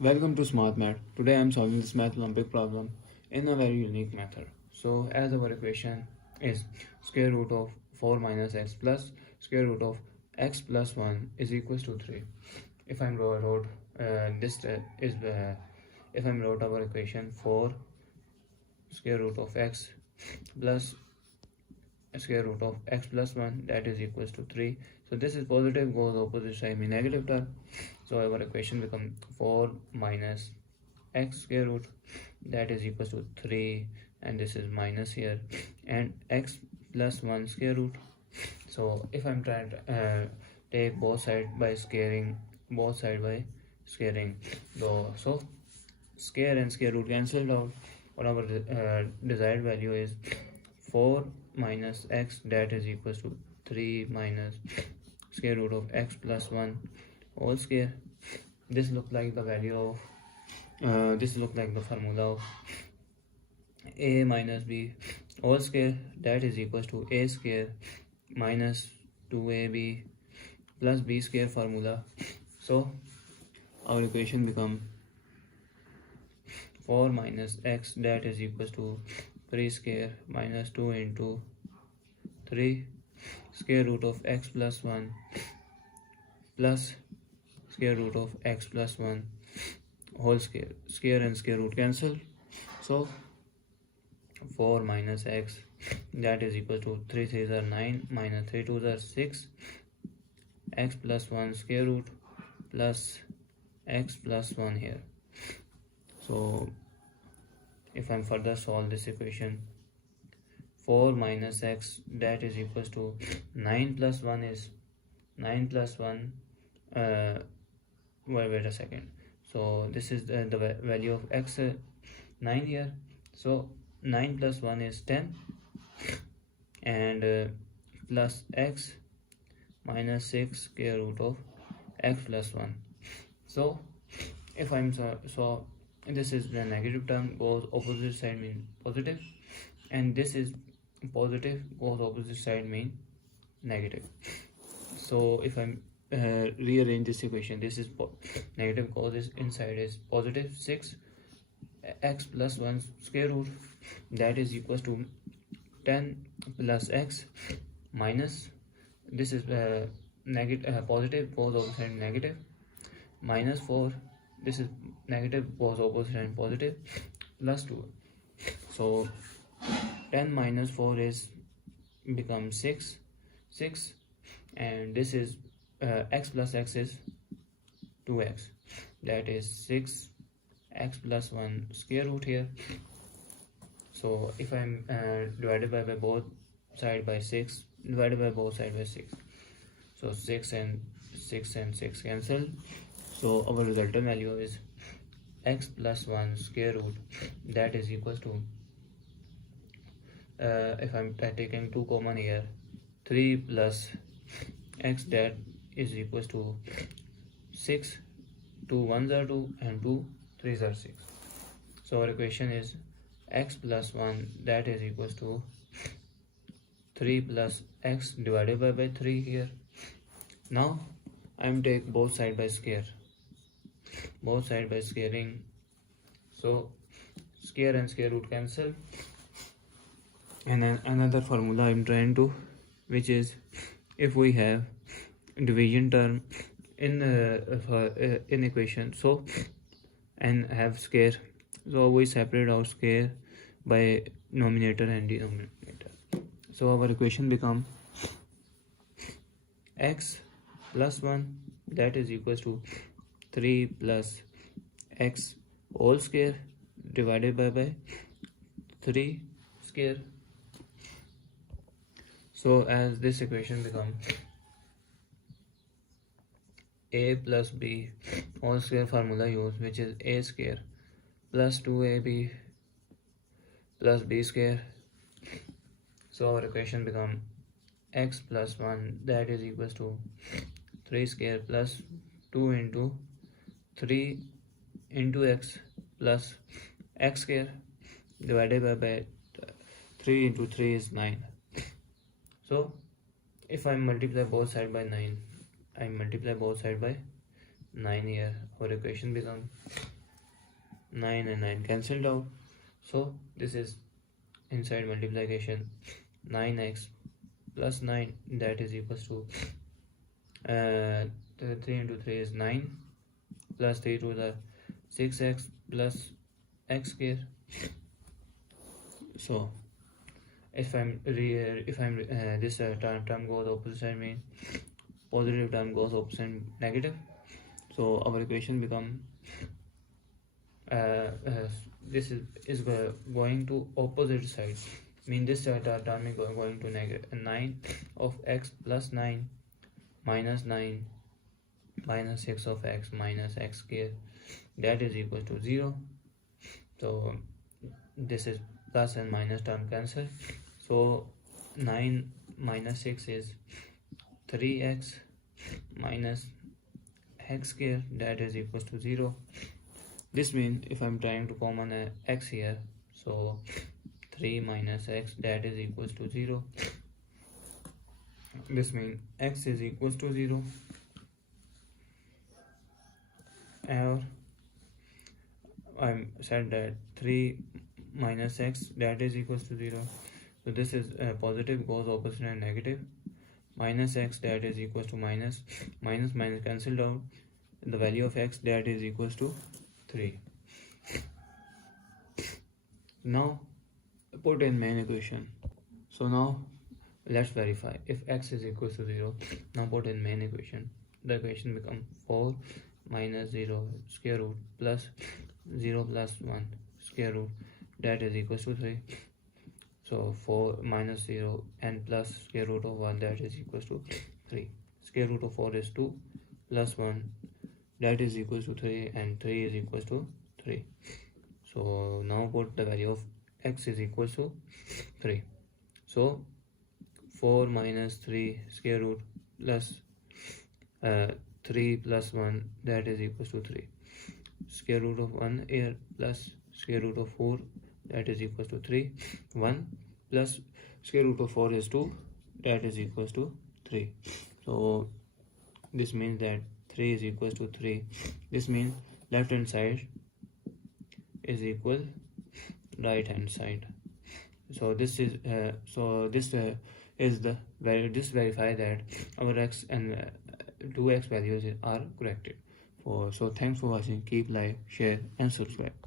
Welcome to Smart Math. Today I am solving this math Olympic problem in a very unique method. So as our equation is square root of 4 minus x plus square root of x plus 1 is equals to 3. If I wrote if I wrote our equation 4 square root of x plus square root of x plus 1, that is equals to 3. So this is positive, goes opposite side mean negative term. So our equation become 4 minus x square root, that is equals to 3, and this is minus here, and x plus 1 square root. So if I'm trying to take both sides by squaring, so square and square root cancelled out, or our desired value is 4 minus x, that is equals to 3 minus square root of x plus 1 whole square. This look like the value of this look like the formula of a minus b whole square, that is equals to a square minus 2ab plus b square formula. So our equation become 4 minus x, that is equals to 3 square minus 2 into 3 square root of x plus 1 plus square root of x plus 1 whole square. Square and square root cancel. So 4 minus x, that is equal to 3 3s are 9 minus 3 2s are 6 x plus 1 square root plus x plus 1 here. So if I'm further solve this equation, 4 minus x, that is equals to 9 plus 1 is 9 plus 1 wait a second. So this is the value of x 9 here. So 9 plus 1 is 10, and plus x minus 6 square root of x plus 1. So if I'm so this is the negative term, goes opposite side mean positive, and this is positive, goes opposite side mean negative. So if I'm rearrange this equation, this is negative, goes this inside is positive 6 x plus 1 square root, that is equals to 10 plus x minus, this is negative positive, goes opposite side negative, minus 4, this is negative, goes opposite side positive, plus 2. So 10 minus 4 is become 6, and this is x plus x is 2x, that is 6 x plus 1 square root here. So if I'm divided by both side by 6, divided by both side by 6, so 6 and 6 cancel. So our resultant value is x plus 1 square root, that is equals to if I'm taking 2 common here, 3 plus x, that is equals to 6, 2 1s are 2 and 2 3s are 6. So our equation is x plus 1, that is equals to 3 plus x divided by 3 here. Now I'm take both side by square, both side by squaring, so square and square root cancel, and then another formula I'm trying to, which is if we have division term in equation, so and have square, so we separate out square by numerator and denominator. So our equation become x plus 1, that is equals to 3 plus x whole square divided by 3 square. So as this equation become a plus b whole square formula used, which is a square plus 2ab plus b square. So our equation become x plus 1, that is equals to 3 square plus 2 into 3 into x plus x square divided by 3 into 3 is 9. So if I multiply both side by 9, I multiply both side by 9 here. Our equation becomes 9 and 9 cancelled out. So this is inside multiplication 9x plus 9, that is equals to 3 into 3 is 9 plus 3 to the 6x plus x square. So if this term goes opposite side, means positive term goes opposite negative. So our equation become this is going to opposite side, mean this term is going to negative 9 of x plus 9 minus 9 minus 6 of x minus x square, that is equal to 0. So this is plus and minus term cancel. So 9 minus 6 is 3x minus x square, that is equals to 0. This means if I'm trying to common x here, so 3 minus x, that is equals to 0. This means x is equals to 0. Or I said that 3 minus x, that is equals to 0. So this is positive goes opposite and negative. Minus x, that is equals to minus minus cancelled out. The value of x, that is equals to 3. Now put in main equation. So now let's verify if x is equals to 0. Now put in main equation. The equation become 4 minus 0 square root plus 0 plus 1 square root, that is equals to 3. So 4 minus 0 and plus square root of 1, that is equals to 3. Square root of 4 is 2 plus 1, that is equals to 3, and 3 is equals to 3. So now put the value of x is equals to 3. So 4 minus 3 square root plus 3 plus 1, that is equals to 3. Square root of 1 here plus square root of 4, that is equals to 3. 1 plus square root of 4 is 2, that is equals to 3. So this means that 3 is equals to 3. This means left hand side is equal right hand side. So this is this verify that our x and 2x values are corrected. So thanks for watching. Keep like, share and subscribe.